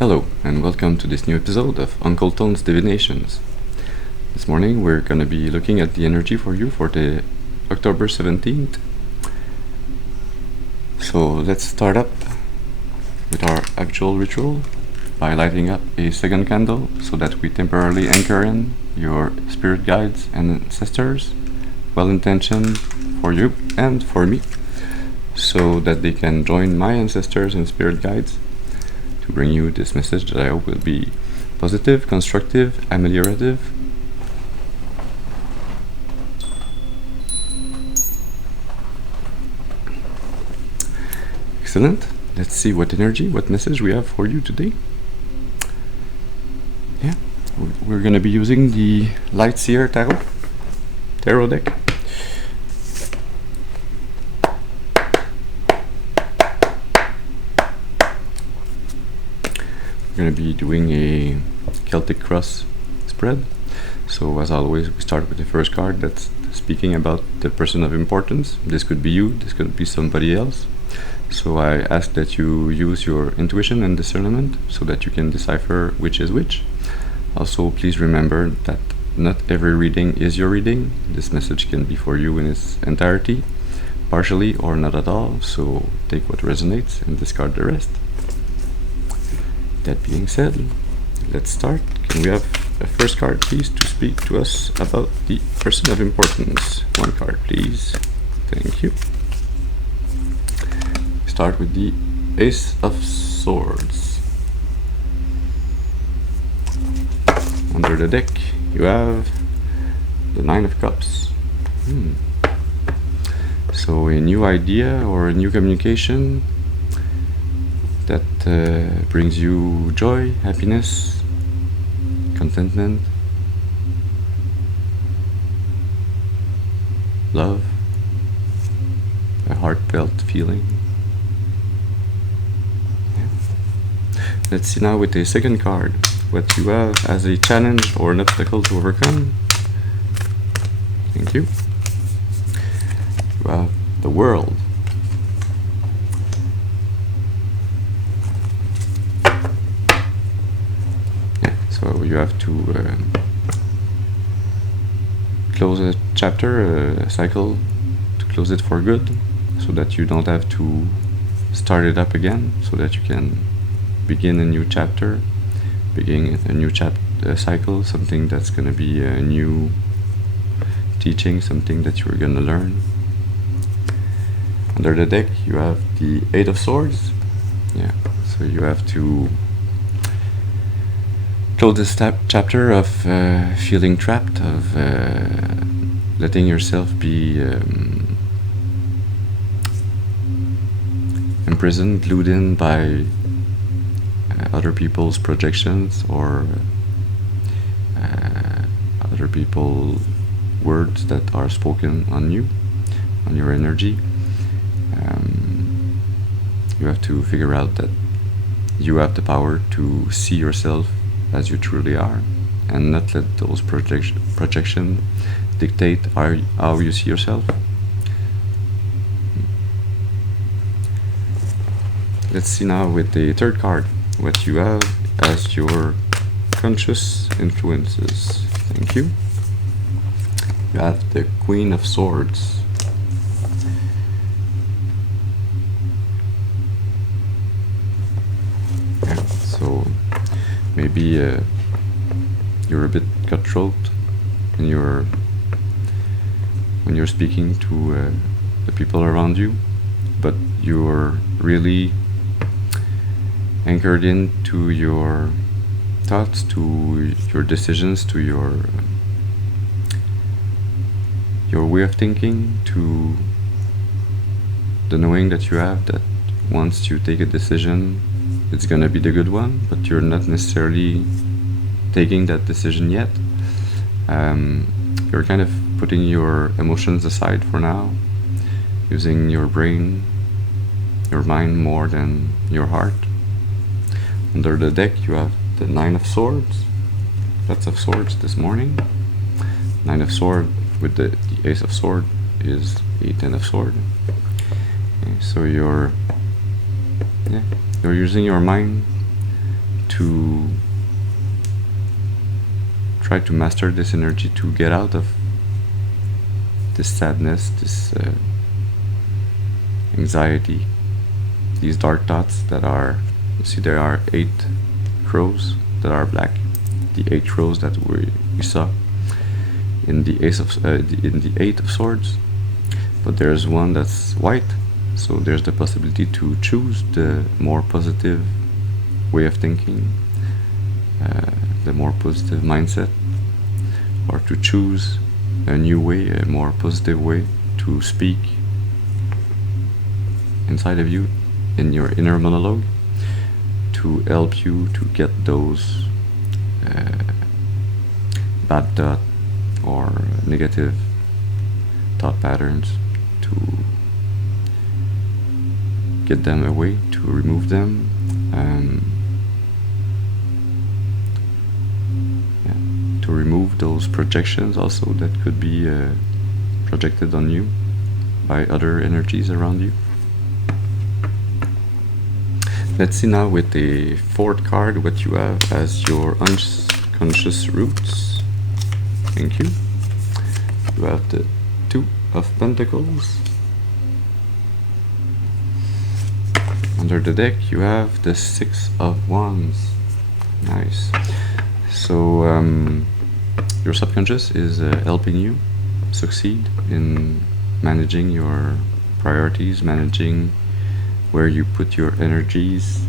Hello, and welcome to this new episode of Uncle Tone's Divinations. This morning we're going to be looking at the energy for you for the October 17th. So let's start up with our actual ritual by lighting up a second candle so that we temporarily anchor in your spirit guides and ancestors, well-intentioned for you and for me, so that they can join my ancestors and spirit guides to bring you this message that I hope will be positive, constructive, ameliorative. Excellent. Let's see what energy, what message we have for you today. Yeah, we're going to be using the LightSeer tarot deck. We're going to be doing a Celtic Cross spread. So as always, we start with the first card that's speaking about the person of importance. This could be you, this could be somebody else. So I ask that you use your intuition and discernment so that you can decipher which is which. Also, please remember that not every reading is your reading. This message can be for you in its entirety, partially or not at all. So take what resonates and discard the rest. That being said, let's start. Can we have a first card, please, to speak to us about the person of importance? One card, please. Thank you. Start with the Ace of Swords. Under the deck, you have the Nine of Cups. So a new idea or a new communication that brings you joy, happiness, contentment, love, a heartfelt feeling. Yeah. Let's see now with the second card what you have as a challenge or an obstacle to overcome. Thank you. You have the World. So you have to close a chapter, a cycle, to close it for good, so that you don't have to start it up again, so that you can begin a new chapter, begin a new cycle, something that's going to be a new teaching, something that you're going to learn. Under the deck, you have the Eight of Swords. Yeah, so you have to close this chapter of feeling trapped, of letting yourself be imprisoned, glued in by other people's projections or other people's words that are spoken on you, on your energy. You have to figure out that you have the power to see yourself as you truly are, and not let those projection dictate how you see yourself. Let's see now with the third card what you have as your conscious influences. Thank you. You have the Queen of Swords. Yeah, so maybe you're a bit cutthroat when you're speaking to the people around you, but you're really anchored into your thoughts, to your decisions, to your way of thinking, to the knowing that you have that once you take a decision, it's gonna be the good one, but you're not necessarily taking that decision yet. You're kind of putting your emotions aside for now, using your brain, your mind more than your heart. Under the deck, you have the Nine of Swords. Lots of swords this morning. Nine of Swords with the Ace of Swords is a Ten of Swords. Okay, so you're using your mind to try to master this energy, to get out of this sadness, this anxiety, these dark thoughts that are, you see there are 8 crows that are black, the 8 crows that we saw in the in the 8 of swords, but there's one that's white, so there's the possibility to choose the more positive way of thinking, the more positive mindset, or to choose a new way, a more positive way to speak inside of you, in your inner monologue, to help you to get those bad thought or negative thought patterns, to get them away, to remove them. To remove those projections also that could be projected on you by other energies around you. Let's see now with the 4th card what you have as your unconscious roots. Thank you. You have the 2 of Pentacles. Under the deck you have the 6 of Wands. Nice. So your subconscious is helping you succeed in managing your priorities, managing where you put your energies,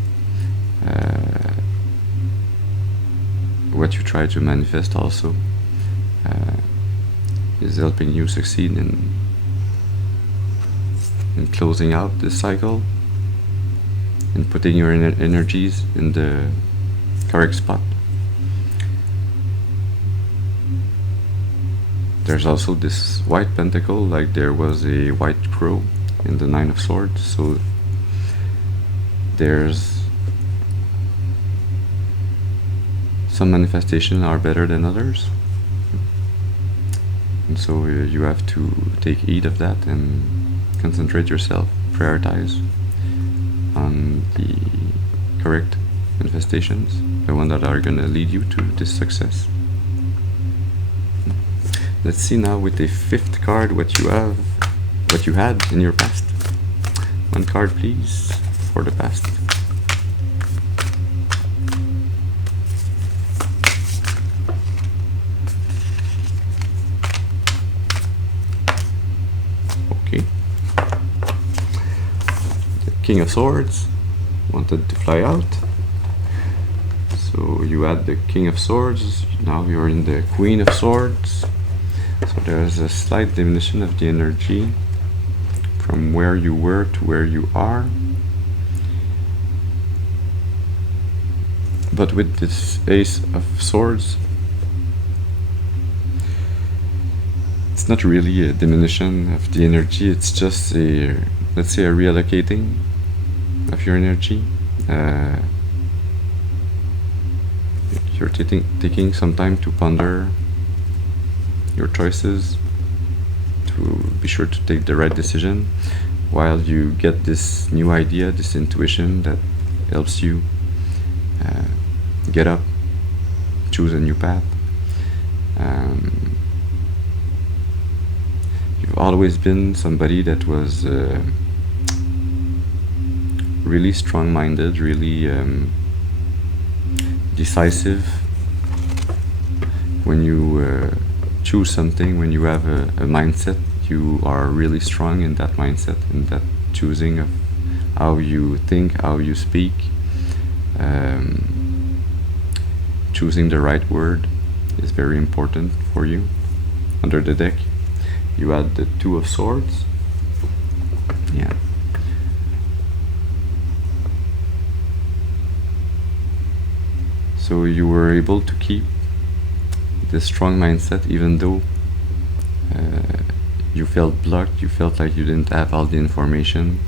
what you try to manifest also, is helping you succeed in closing out this cycle, in putting your energies in the correct spot. There's also this white pentacle, like there was a white crow in the 9 of Swords, so there's some manifestations are better than others, and so you have to take heed of that and concentrate yourself, prioritize on the correct manifestations, the ones that are going to lead you to this success. Let's see now with the 5th card what you have, what you had in your past. 1 card please for the past. Okay. The King of Swords wanted to fly out. So you had the King of Swords, now you're in the Queen of Swords. So there's a slight diminution of the energy from where you were to where you are. But with this Ace of Swords, it's not really a diminution of the energy, it's just a, let's say, a reallocating of your energy. You're taking some time to ponder your choices, to be sure to take the right decision, while you get this new idea, this intuition that helps you get up, choose a new path. You've always been somebody that was really strong-minded, really decisive. When you choose something, when you have a mindset, you are really strong in that mindset, in that choosing of how you think, how you speak, choosing the right word is very important for you. Under the deck you had the 2 of Swords. Yeah. So you were able to keep this strong mindset even though you felt blocked, you felt like you didn't have all the information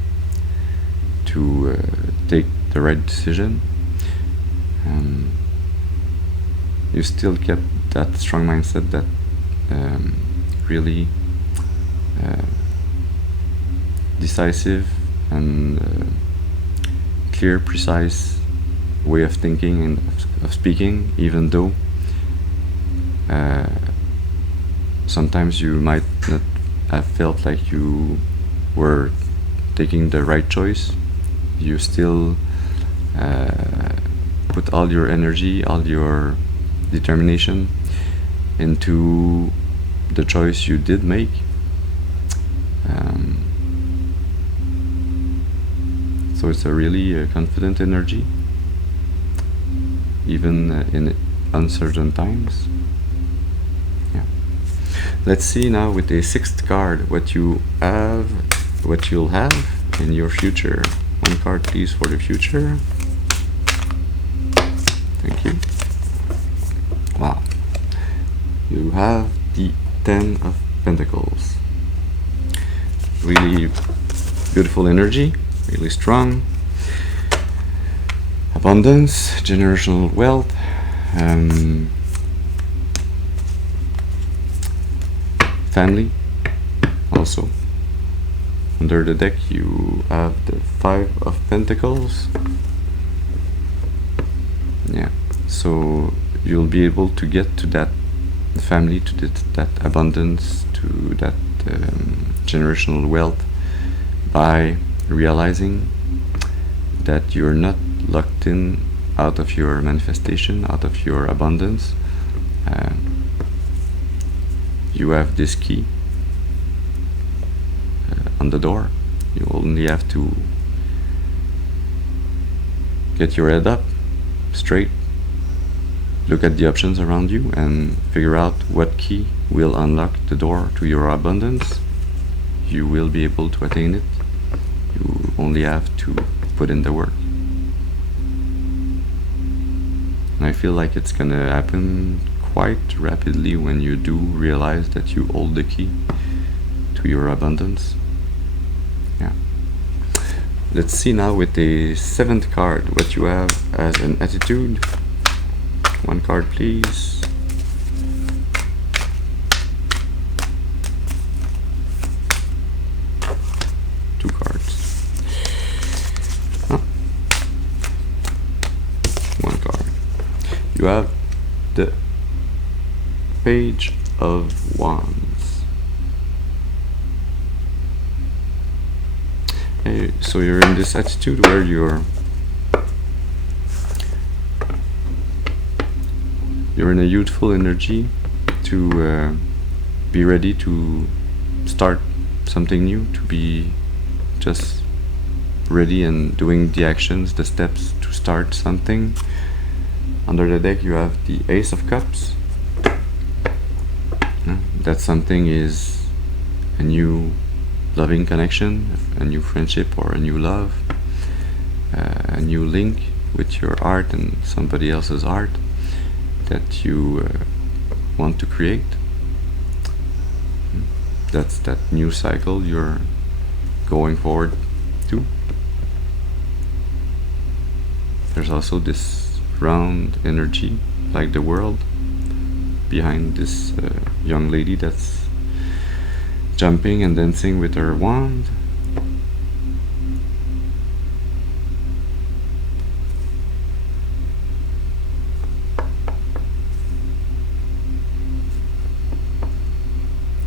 to take the right decision. You still kept that strong mindset, that really decisive and clear, precise way of thinking and of speaking, even though sometimes you might not have felt like you were taking the right choice. You still put all your energy, all your determination into the choice you did make. So it's a really confident energy, even in uncertain times. Yeah. Let's see now with the 6th card what you'll have in your future. One card please for the future. Thank you. Wow. You have the 10 of Pentacles. Really beautiful energy, really strong. Abundance, generational wealth, family also. Under the deck you have the 5 of Pentacles. Yeah, so you'll be able to get to that family, to that abundance, to that generational wealth by realizing that you're not locked in out of your manifestation, out of your abundance. You have this key on the door. You only have to get your head up straight, look at the options around you and figure out what key will unlock the door to your abundance. You will be able to attain it. You only have to put in the work. And I feel like it's gonna happen quite rapidly when you do realize that you hold the key to your abundance. Yeah. Let's see now with the 7th card what you have as an attitude. One card please. Two cards. One card. You have the Page of Wands. So you're in this attitude where you're in a youthful energy to be ready to start something new, to be just ready and doing the actions, the steps to start something. Under the deck you have the Ace of Cups. That something is a new loving connection, a new friendship or a new love, a new link with your art and somebody else's art that you want to create. That's that new cycle you're going forward to. There's also this round energy, like the world, behind this young lady that's jumping and dancing with her wand.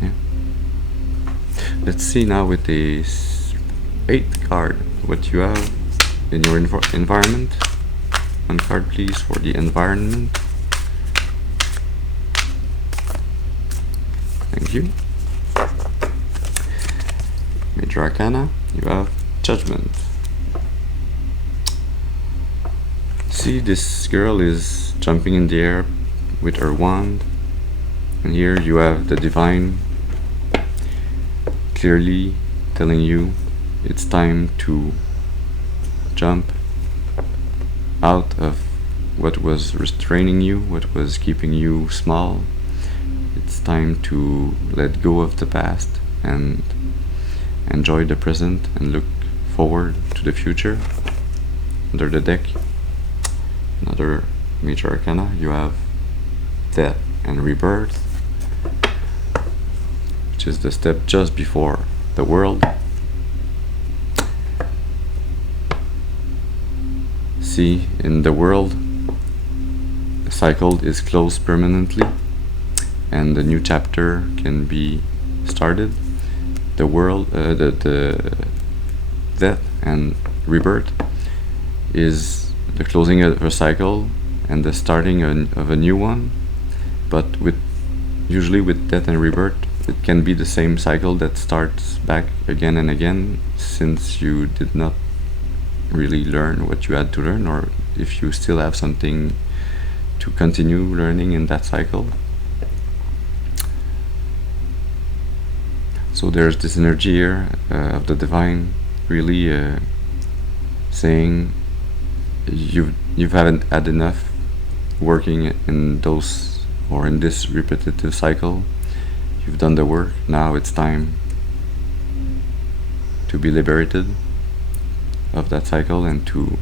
Yeah. Let's see now with the 8th card what you have in your environment. One card please for the environment. Thank you. Major Arcana, you have Judgment. See, this girl is jumping in the air with her wand, and here you have the Divine clearly telling you it's time to jump out of what was restraining you, what was keeping you small. It's time to let go of the past and enjoy the present and look forward to the future. Under the deck, another Major Arcana, you have Death and Rebirth, which is the step just before the world. See, in the world, the cycle is closed permanently, and a new chapter can be started. The world, the death and rebirth is the closing of a cycle and the starting of a new one. But usually with death and rebirth, it can be the same cycle that starts back again and again, since you did not really learn what you had to learn, or if you still have something to continue learning in that cycle. So there's this energy here of the divine, really saying you haven't had enough working in those, or in this repetitive cycle. You've done the work. Now it's time to be liberated of that cycle and to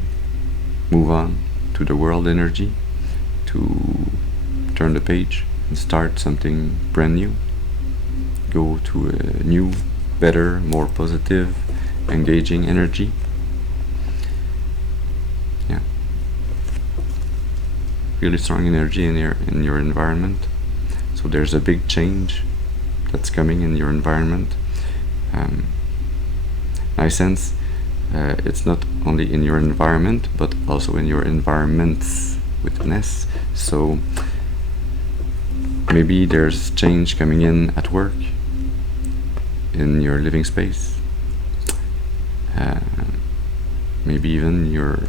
move on to the world energy, to turn the page and start something brand new. Go to a new, better, more positive, engaging energy. Yeah. Really strong energy in your environment. So there's a big change that's coming in your environment. I sense it's not only in your environment, but also in your environments with an S. So maybe there's change coming in at work, in your living space. Maybe even you're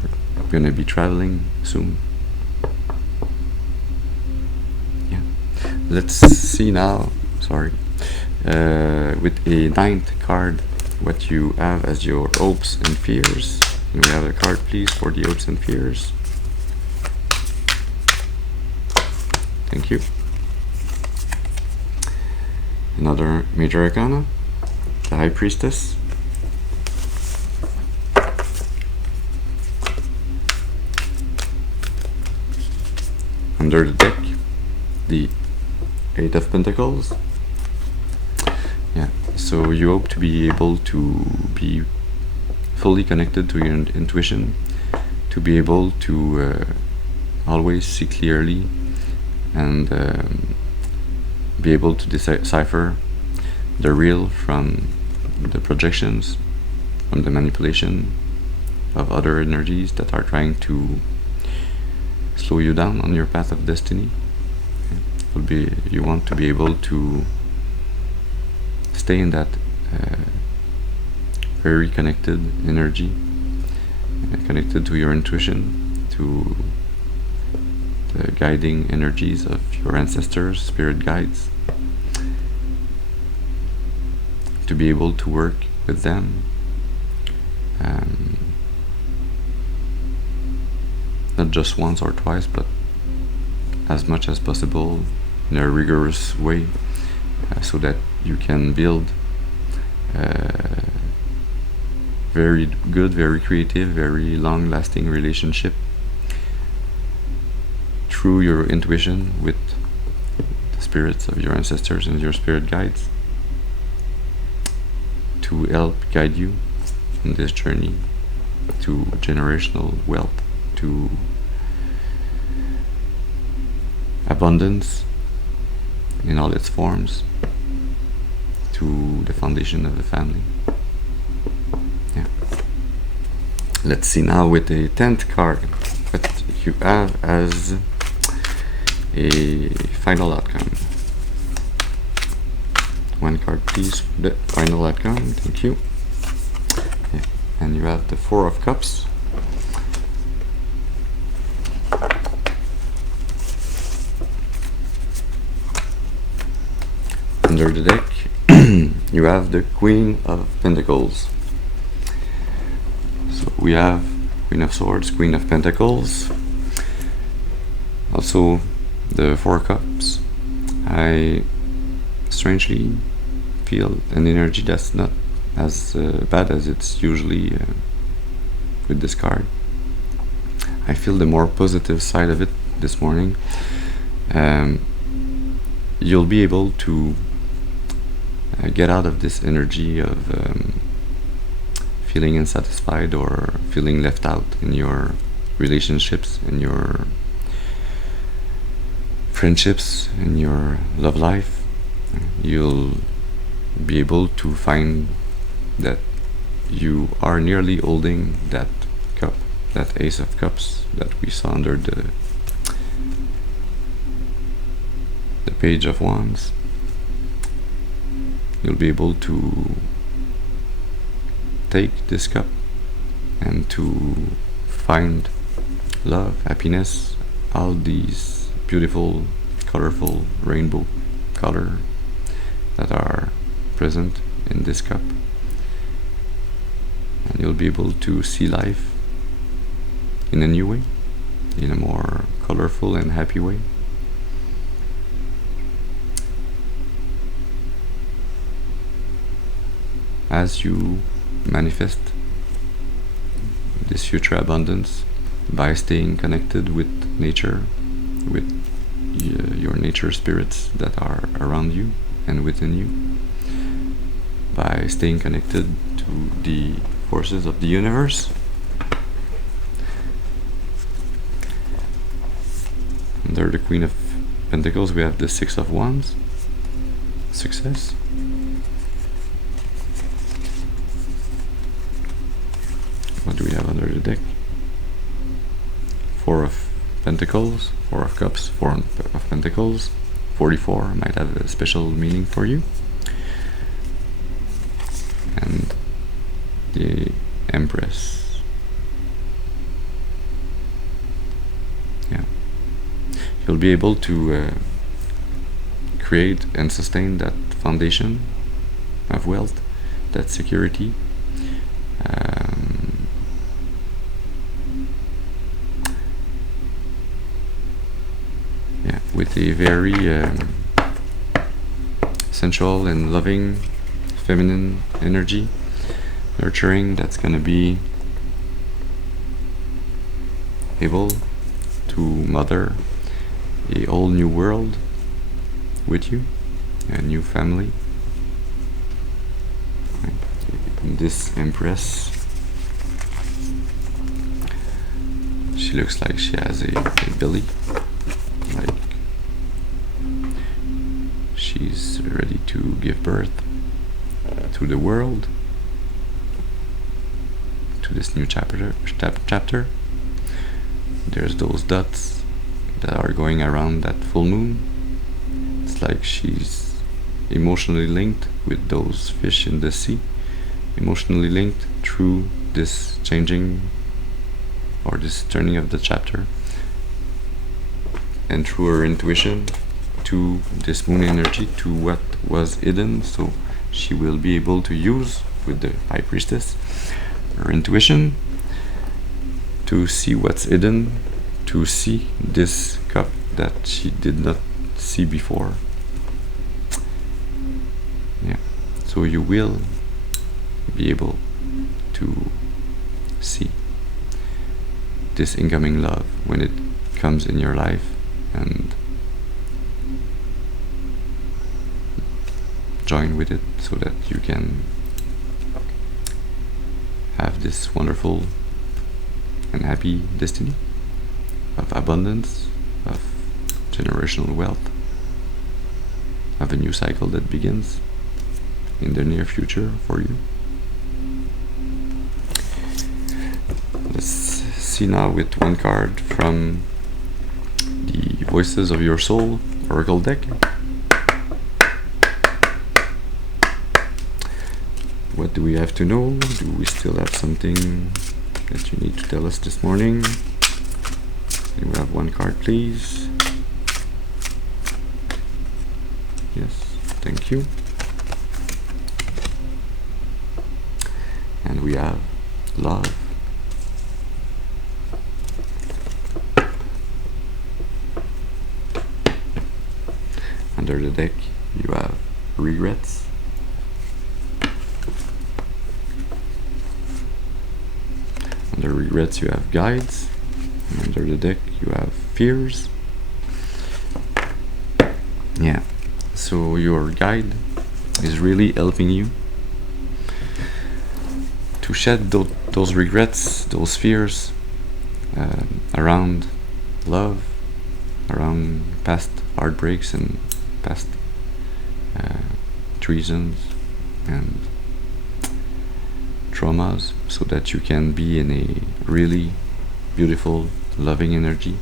gonna be traveling soon. Yeah. Let's see now, with a 9th card, what you have as your hopes and fears. Can we have a card, please, for the hopes and fears? Thank you. Another major arcana, the High Priestess. Under the deck, the 8 of Pentacles. Yeah, so you hope to be able to be fully connected to your intuition, to be able to always see clearly and be able to decipher the real from the projections, from the manipulation of other energies that are trying to slow you down on your path of destiny. You want to be able to stay in that very connected energy, connected to your intuition, to the guiding energies of your ancestors, spirit guides, to be able to work with them, not just once or twice, but as much as possible in a rigorous way, so that you can build very good, very creative, very long-lasting relationship through your intuition with the spirits of your ancestors and your spirit guides, to help guide you on this journey to generational wealth, to abundance in all its forms, to the foundation of the family. Yeah. Let's see now with the 10th card what you have as a final outcome. One card, please, for the final outcome. Thank you. Yeah. And you have the 4 of Cups. Under the deck, you have the Queen of Pentacles. So we have Queen of Swords, Queen of Pentacles, also the 4 Cups. I strangely feel an energy that's not as bad as it's usually with this card. I feel the more positive side of it this morning. You'll be able to get out of this energy of feeling unsatisfied or feeling left out in your relationships, in your friendships, in your love life. You'll be able to find that you are nearly holding that cup, that Ace of Cups that we saw under the Page of Wands. You'll be able to take this cup and to find love, happiness, all these beautiful, colorful rainbow color that are present in this cup. And you'll be able to see life in a new way, in a more colorful and happy way. As you manifest this future abundance by staying connected with nature, with your nature spirits that are around you and within you, by staying connected to the forces of the universe. Under the Queen of Pentacles, we have the Six of Wands, success. What do we have under the deck? Four of Pentacles, Four of Cups, Four of Pentacles. 44 might have a special meaning for you. And the Empress. Yeah. You'll be able to create and sustain that foundation of wealth, that security. With a very sensual and loving feminine energy, nurturing, that's going to be able to mother a whole new world with you, a new family. And this Empress, she looks like she has a belly, like she's ready to give birth to the world, to this new chapter. There's those dots that are going around that full moon. It's like she's emotionally linked with those fish in the sea, emotionally linked through this changing or this turning of the chapter, and through her intuition to this moon energy, to what was hidden. So she will be able to use, with the High Priestess, her intuition to see what's hidden, to see this cup that she did not see before. Yeah. So you will be able to see this incoming love when it comes in your life, and join with it so that you can have this wonderful and happy destiny of abundance, of generational wealth, of a new cycle that begins in the near future for you. Let's see now with one card from the Voices of Your Soul Oracle deck. What do we have to know? Do we still have something that you need to tell us this morning? Can we have one card, please? Yes, thank you. And we have love. Under the deck, you have regrets. Under regrets, you have guides. And under the deck, you have fears. Yeah, so your guide is really helping you to shed those regrets, those fears, around love, around past heartbreaks and past treasons and traumas, so that you can be in a really beautiful, loving energy,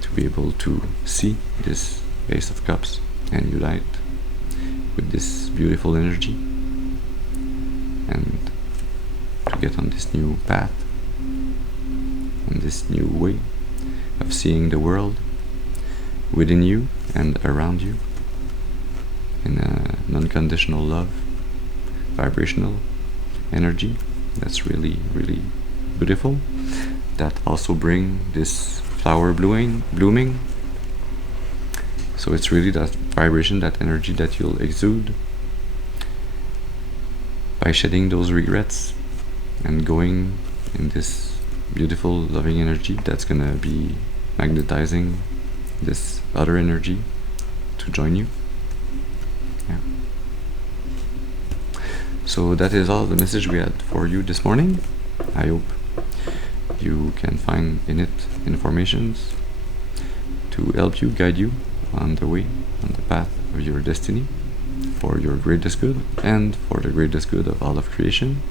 to be able to see this Ace of Cups and unite with this beautiful energy, and to get on this new path, on this new way of seeing the world within you and around you in a non-conditional love, vibrational energy that's really, really beautiful, that also bring this flower blooming. So it's really that vibration, that energy that you'll exude by shedding those regrets and going in this beautiful, loving energy that's gonna be magnetizing this other energy to join you. Yeah. So that is all the message we had for you this morning. I hope you can find in it informations to help you, guide you on the way, on the path of your destiny, for your greatest good and for the greatest good of all of creation.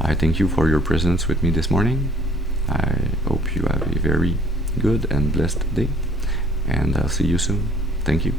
I thank you for your presence with me this morning. I hope you have a very good and blessed day, and I'll see you soon. Thank you.